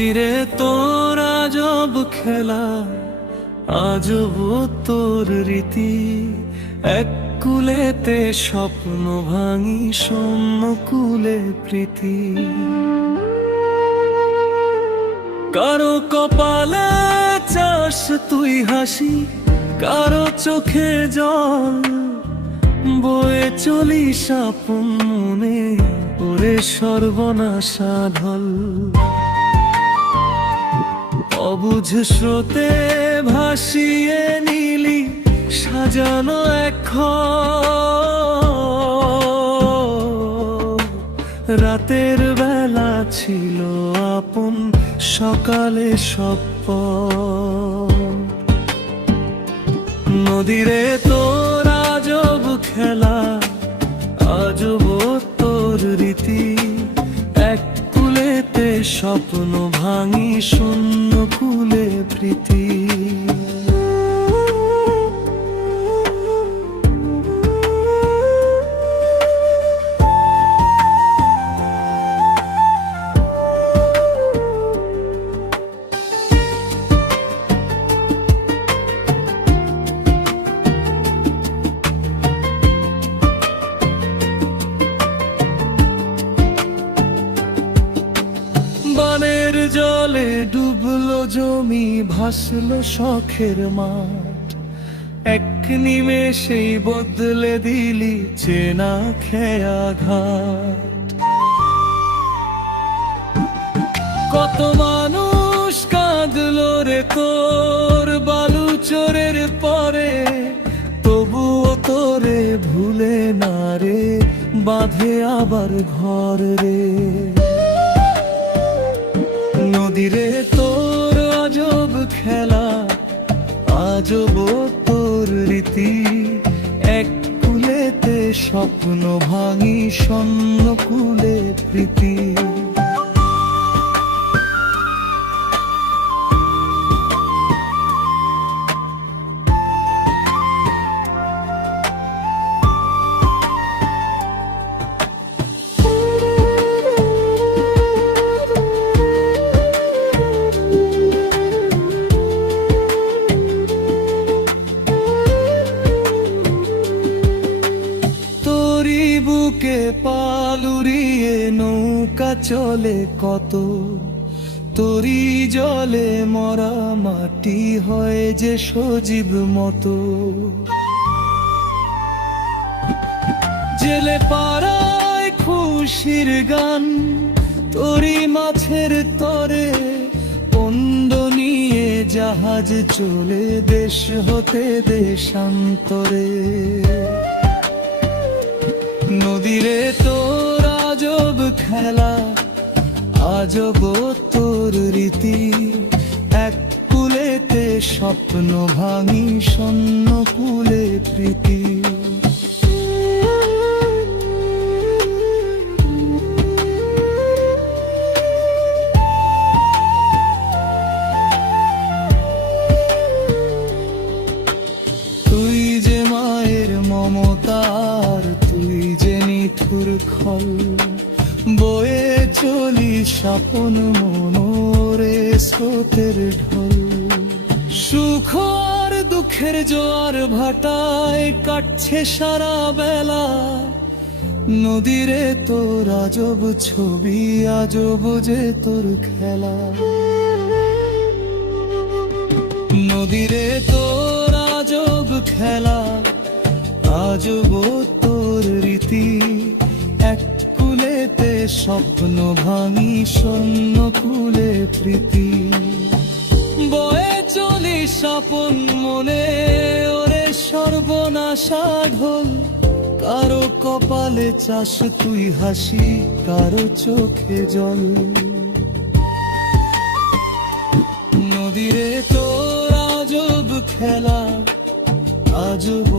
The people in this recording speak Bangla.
নদীরে তোর আজব খেলা, আজব তোর রীতি। এক কুলেতে স্বপ্ন ভাঙি, শূন্য কুলে প্রীতি। কারো কপালে চাস তুই হাসি, কারো চোখে জল, বয়ে চলিস আপন মনে, ওরে সর্বনাশা ঢল। অবুঝ স্রোতে ভাসিয়ে নিলি সাজানো এক ঘর। রাতের বেলা ছিল আপন, সকালে সব পর। নদীরে তোর আজব খেলা, আজব তোর রীতি। এক কুলেতে স্বপ্ন ভাঙি, শূন্য কুলে প্রীতি। বানের জলে ডুবলো জমি, ভাসলো শখের মাঠ। এক নিমেষেই বদলে দিলি চেনা খেয়া ঘাট। কত মানুষ কাঁদলো রে তোর বালু চোরের পরে, তবুও তোরে ভুলে না রে, বাঁধে আবার ঘর রে। নদীরে তোর আজব খেলা, আজব তোর রীতি। এক কুলেতে স্বপ্ন ভাঙি, শূন্য কুলে প্রীতি। বুকে পালুরিয়ে নৌকা চলে কত, তরি জলে মরা মাটি হয় যে সজীব মতো। জেলে পাড়ায় খুশির গান, তরি মাছের তরে, পণ্ড নিয়ে জাহাজ চলে দেশ হতে দেশান্তরে। নদীরে তোর আজব খেলা, আজব তোর রীতি। এক কুলেতে স্বপ্ন ভাঙি, শূন্য কুলে প্রীতি। তুই যে মায়ের মমতার, তুই যে নিঠুর খল, বয়ে চলি স্বপন মনোরে স্রোতের ঢল। সুখ আর দুঃখের জোয়ার ভাটায় কাটছে সারা বেলা। নদীরে তোর আজব ছবি, আজব যে তোর খেলা। নদীরে তোর আজব খেলা, আজব তোর রীতি। এক কুলেতে স্বপ্ন ভাঙি, শূন্য কুলে প্রীতি। বয়ে চলিস আপন মনে, ওরে সর্বনাশা ঢল। কারো কপালে চাস তুই হাসি, কারো চোখে জল। নদীরে তোর আজব খেলা, আজব